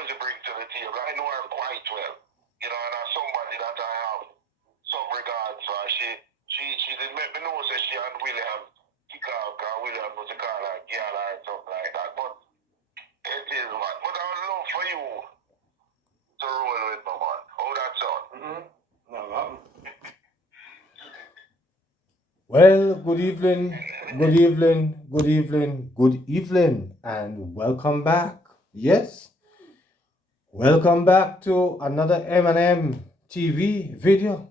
Rosie brings to the table. I know her quite well. You know, and as somebody that I have some regard for. She did make me know that she and William kick off, because William was a call her girl or something like that. But it is what. But I would love for you to roll with my man. How that sound? No problem. Well, good evening, and welcome back. Yes, welcome back to another M&M TV video.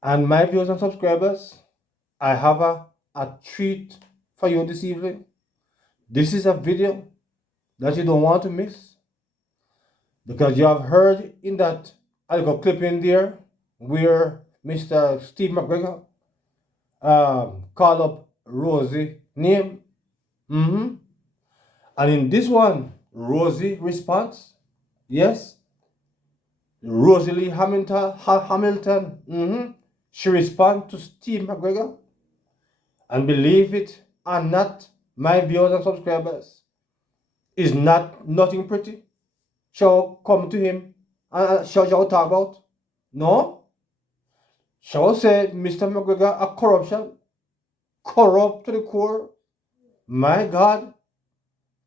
And my viewers and subscribers, I have a treat for you this evening. This is a video that you don't want to miss, because you have heard in that little clip in there where Mr. Steve McGregor call up Rosie name. And in this one, Rosie responds, yes, Rosalee Hamilton, she responds to Steve McGregor. And believe it or not, my viewers and subscribers, is nothing pretty. Shall come to him and shall talk about. No. Shall say Mr. McGregor a corrupt to the core. My God,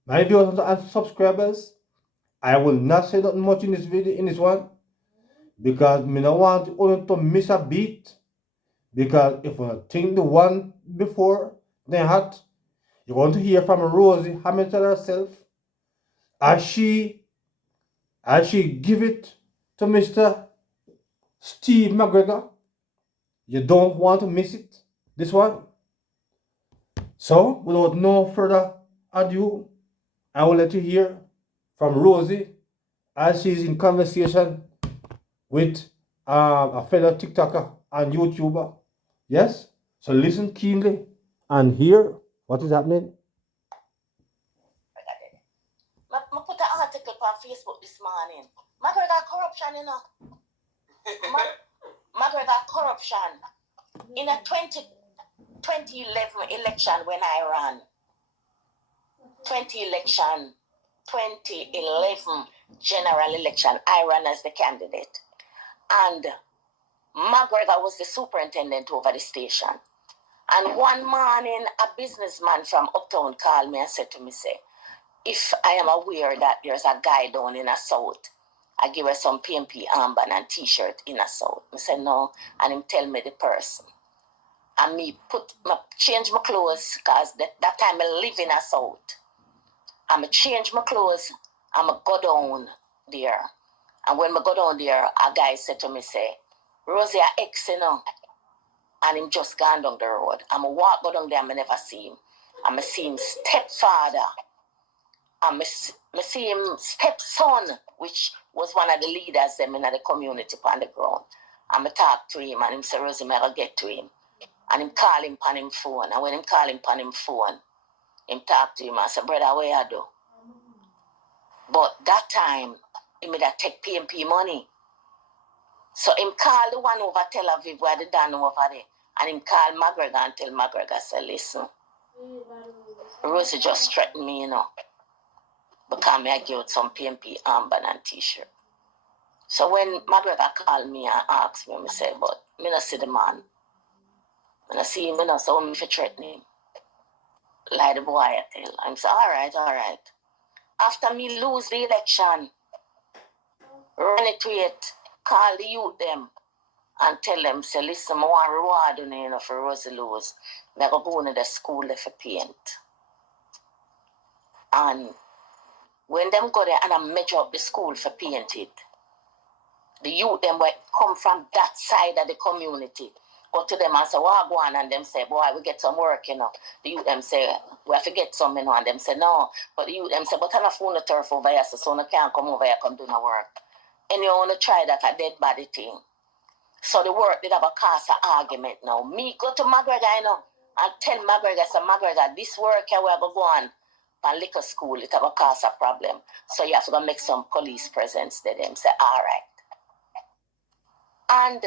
my viewers and subscribers, I will not say nothing much in this video, in this one, because me no want only to miss a beat. Because if I think the one before they had, you're going to hear from Rosie Hamilton herself, as she give it to Mr. Steve McGregor. You don't want to miss it, this one. So, without no further ado, I will let you hear from Rosie as she's in conversation with a fellow TikToker and YouTuber. Yes? So listen keenly and hear what is happening. I put an article on Facebook this morning. McGregor corruption, you know. McGregor corruption. In a 2011 election when I ran, 2011 general election, I ran as the candidate. And McGregor was the superintendent over the station. And one morning, a businessman from Uptown called me and said to me, if I am aware that there's a guy down in the south, I give her some PMP armband and t-shirt in the south. I said, no, and him tell me the person. And me change my clothes, because that time I live in the south. And I change my clothes, and I go down there. And when I go down there, a guy said to me, Rosie, I ex, you know. And him just gone down the road. And I go down there, and I never see him. And I see him stepfather. And I see him stepson, which was one of the leaders them in the community on the ground. And I talk to him, and him say, Rosie, I get to him. And him call him on him phone. And when him call him on him phone, him talk to him and say, brother, what you do? But that time, he made a take PMP money. So him call the one over Tel Aviv where they done over there. And him call McGregor and tell McGregor, say, listen, Rosie just threatened me, you know, because I give out some PMP armband and t-shirt. So when McGregor called me and asked me, I say, but I don't see the man. When I see him, so I'm threatening him. Like the boy I tell. I'm say, all right. After me lose the election, run it to it, call the youth them and tell them, say, listen, I want reward you know, for Rosie lose. I go to the school for paint. And when them go there and I measure up the school for painted, the youth them will come from that side of the community. Go to them and say, what go on? And them say, boy, we get some work, you know. The youth them say, we have to get some, you know. And them say, no. But the youth them say, but I don't phone the turf over here, so I can't come over here, come do no work. And you want to try that a dead body thing. So the work did have a cause of argument now. Me go to McGregor, you know, and tell McGregor, say, McGregor, this work here we have to go on liquor school, it have a cause of problem. So you have to go make some police presence to them. Say, all right. And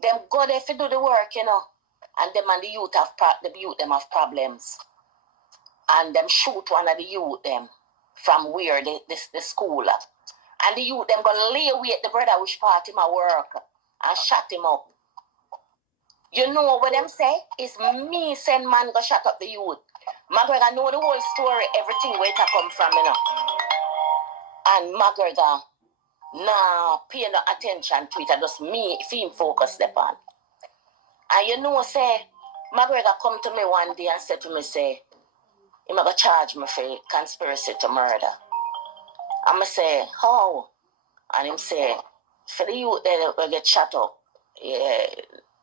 them go there to do the work, you know, and them and the youth have problems, and them shoot one of the youth them, from where the school. And the youth, them gonna lay away at the brother which part him at work and shut him up. You know what them say? It's me send man go shut up the youth. McGregor know the whole story, everything where it come from, you know. And McGregor nah pay no attention to it, and just me if him focus upon. And you know, say, McGregor come to me one day and said to me, say, he gonna charge me for conspiracy to murder. I'ma say, how? And him say, for the youth that will get shut up, yeah,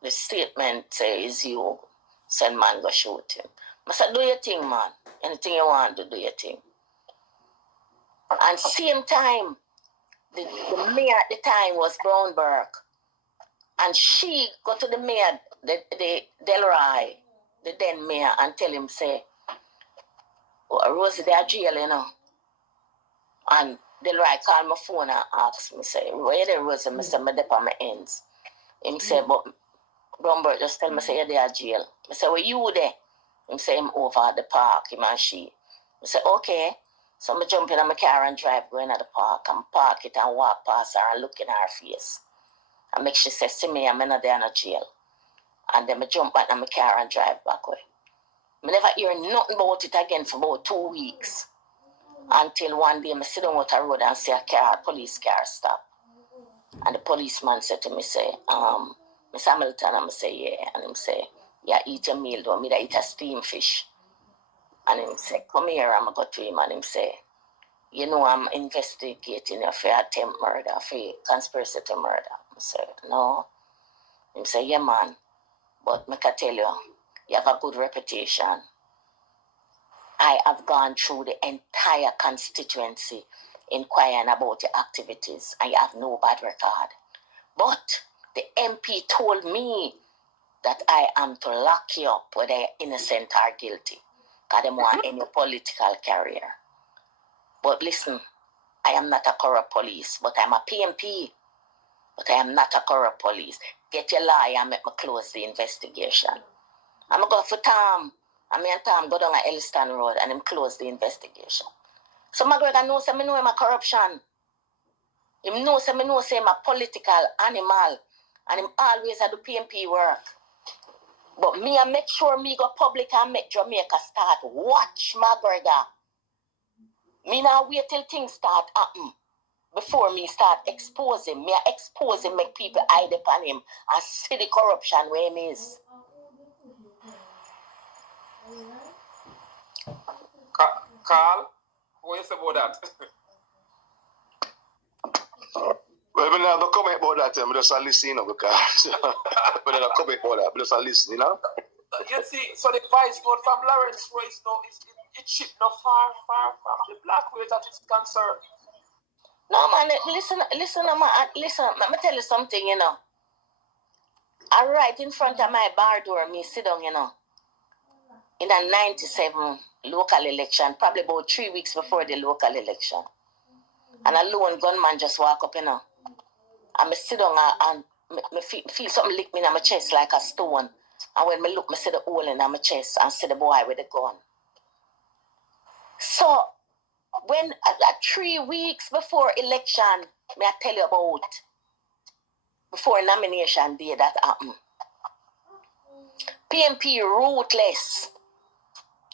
the statement says you send man go shoot him. I said, do your thing, man. Anything you want to do your thing. And same time, the mayor at the time was Brownberg. And she go to the mayor, the Delroy, the then mayor, and tell him, say, oh, Rosie, they are jail, you know. And Delroy called my phone and asked me, say, where the Rosie? I said, I'm up on my ends. Him say, but Brownberg just tell me, say, yeah, they are jail. I said, where you there? Him say, him over at the park, him and she. I said, okay. So I jump in my car and drive going at the park and park it and walk past her and look in her face. And make she say, see me, I'm not there in a jail. And then I jump back in my car and drive back away. I never hear nothing about it again for about 2 weeks. Until one day I sit down with a road and see a police car stop. And the policeman said to me, say, Miss Hamilton, I'm say, yeah. And him say, yeah, eat a meal, don't me that eat a steamed fish. And him say, come here, I'm go to him. And him say, you know, I'm investigating you for attempt murder, for conspiracy to murder. I say, no. Him say, yeah, man. But I can tell you, you have a good reputation. I have gone through the entire constituency inquiring about your activities, and you have no bad record. But the MP told me that I am to lock you up whether you're innocent or guilty, because they want any political career. But listen, I am not a corrupt police, but I'm a PMP. But I am not a corrupt police. Get your lawyer and make me close the investigation. I'm going for Tom. I mean, Tom go down at Elliston Road and him close the investigation. So McGregor knows I know him a corruption. Him knows I know him a political animal. And him always do PMP work. But me, I make sure me go public and make Jamaica start. Watch McGregor. Me now wait till things start happen. Before me start exposing. Me I expose him, make people hide upon him and see the corruption where him is. Carl, what you say about that? Well, I'm not comment about that. I'm just listening, because I'm not comment about that. I'm just listening, you know. You see, so the vice note from Lawrence Royce now it shipped not far from the black way that is concerned. No man, listen, man, listen. Let me tell you something, you know. I right in front of my bar door, me sit down, you know. In a 97 local election, probably about 3 weeks before the local election. And a lone gunman just walk up, you know. And me sit down and me feel something lick me in my chest like a stone. And when me look, me see the hole in my chest and see the boy with the gun. So, when 3 weeks before election, me I tell you about, before nomination day that happened. PMP ruthless.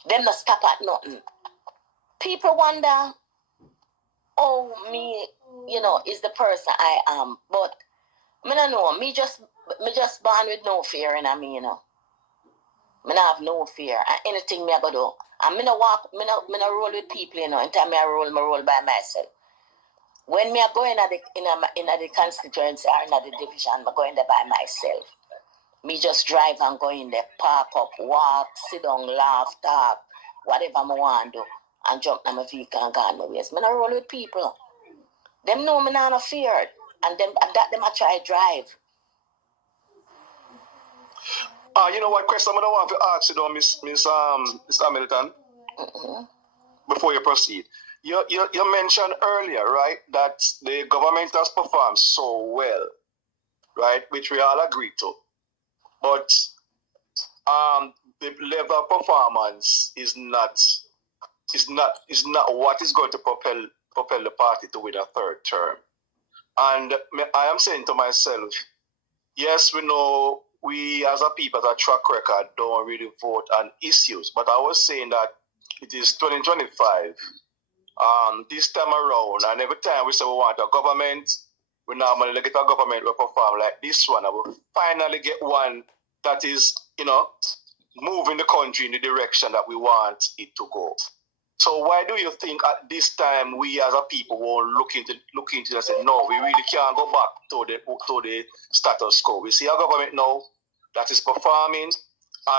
Them not stop at nothing. People wonder, oh, me, you know, is the person I am. But me don't know. Me just born with no fear in me, you know. Me not have no fear. And anything me I go do. And me no walk, me no roll with people, you know. Anytime me roll by myself. When me I go in the constituency or in the division, I go in there by myself. Me just drive and go in there, park up, walk, sit down, laugh, talk, whatever I want to do, and jump in my vehicle and go on my ways. Me not roll with people. Them know me not feared. And them I try drive. You know what question I want to ask you though, Miss Hamilton? Before you proceed. You mentioned earlier, right, that the government has performed so well, right, which we all agree to. But the level of performance is not is not what is going to propel the party to win a third term. And I am saying to myself, yes, we know we as a people, as a track record, don't really vote on issues. But I was saying that it is 2025. This time around, and every time we say we want a government, we normally get a government will perform like this one. I will finally get one that is, moving the country in the direction that we want it to go. So why do you think at this time we as a people will look into this and say, no, we really can't go back to the status quo? We see a government now that is performing,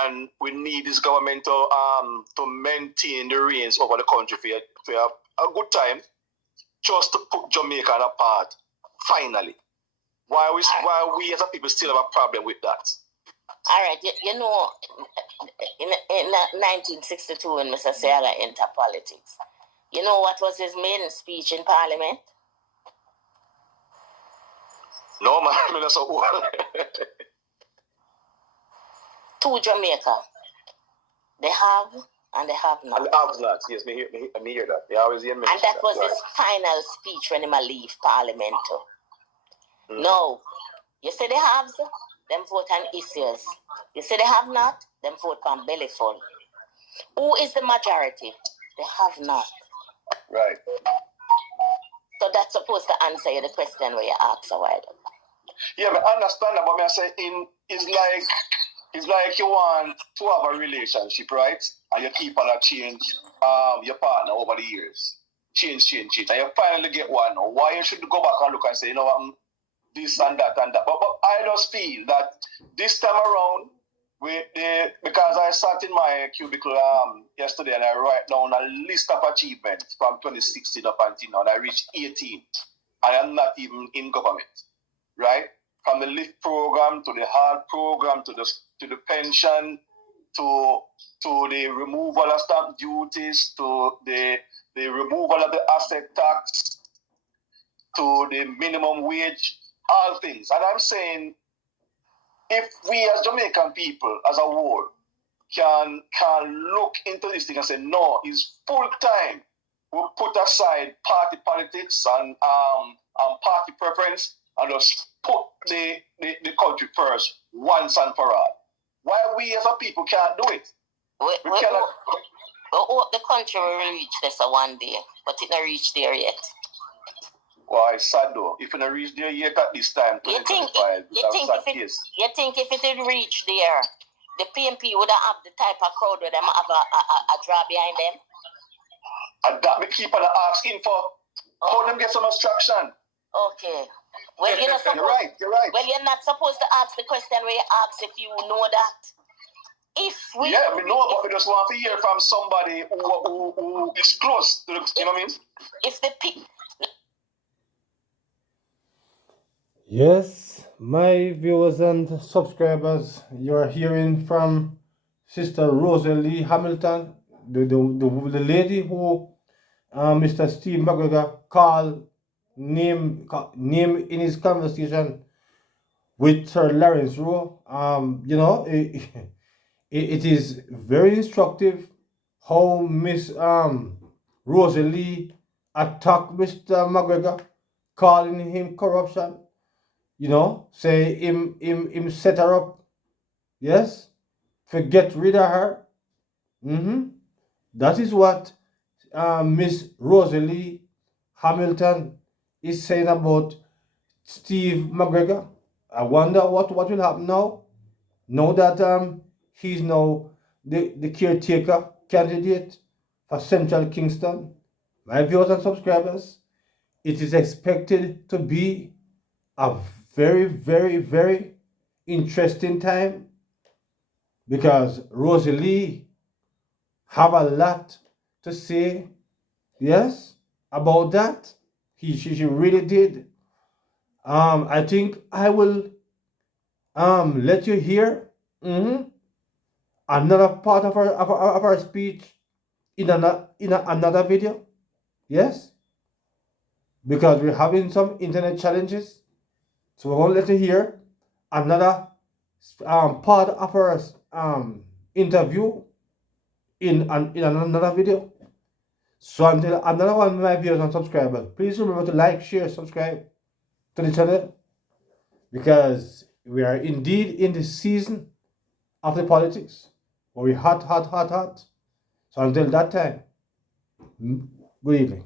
and we need this government to maintain the reins over the country for a good time, just to put Jamaica apart. Finally, why we as a people still have a problem with that? All right, in 1962 when Mr. Saga entered politics, you know what was his main speech in Parliament? No, man, I mean, that's so To Jamaica. They have and they have not. And the have not, yes, me hear that. They always hear me. And that was his final speech when he leave Parliament. No. You say they have, them vote on issues. You say they have not, them vote on bellyful. Who is the majority? They have not. Right. So that's supposed to answer you the question where you asked a while ago. Yeah, I understand that, but I say it's like you want to have a relationship, right? And you keep on change your partner over the years. Change. And you finally get one. Why you should go back and look and say, this and that and that. But I just feel that this time around, because I sat in my cubicle yesterday and I write down a list of achievements from 2016 up until now, and I reached 18. I am not even in government, right? From the lift program to the hard program to the pension to the removal of stamp duties to the removal of the asset tax to the minimum wage, all things. And I'm saying, if we as Jamaican people as a whole can look into this thing and say, no, it's full time. We'll put aside party politics and party preference and just put the country first once and for all. Why we as a people can't do it? We cannot. The country will reach this one day, but it not reach there yet. Well, it's sad though. If it not reach there yet at this time, you think if it did reach there, the PNP would have the type of crowd where them have a draw behind them? And that me keep on asking for how them get some instruction. Okay. Well, you're right. Well, you're not supposed to ask the question where you ask if you know that. We know, but we just want to hear from somebody who is close to the, you know what I mean? If the Yes, my viewers and subscribers, you're hearing from Sister Rosalee Hamilton, the lady who Mr. Steve McGregor called name in his conversation with Sir Lawrence Rowe. It is very instructive how Miss Rosalee attacked Mr. McGregor, calling him corruption. Say him set her up. Yes, get rid of her. That is what Miss Rosalee Hamilton is saying about Steve McGregor. I wonder what will happen now. Know that he's now the caretaker candidate for Central Kingston. My viewers and subscribers, it is expected to be a very, very, very interesting time because Rosalee have a lot to say, yes, about that. She really did. I think I will let you hear another part of our speech in another video. Yes, because we're having some internet challenges. So we're going to let you hear another part of our interview in another video. So until another one of my viewers and subscribers, please remember to like, share, subscribe to the channel, because we are indeed in the season of the politics where we hot. So until that time, good evening.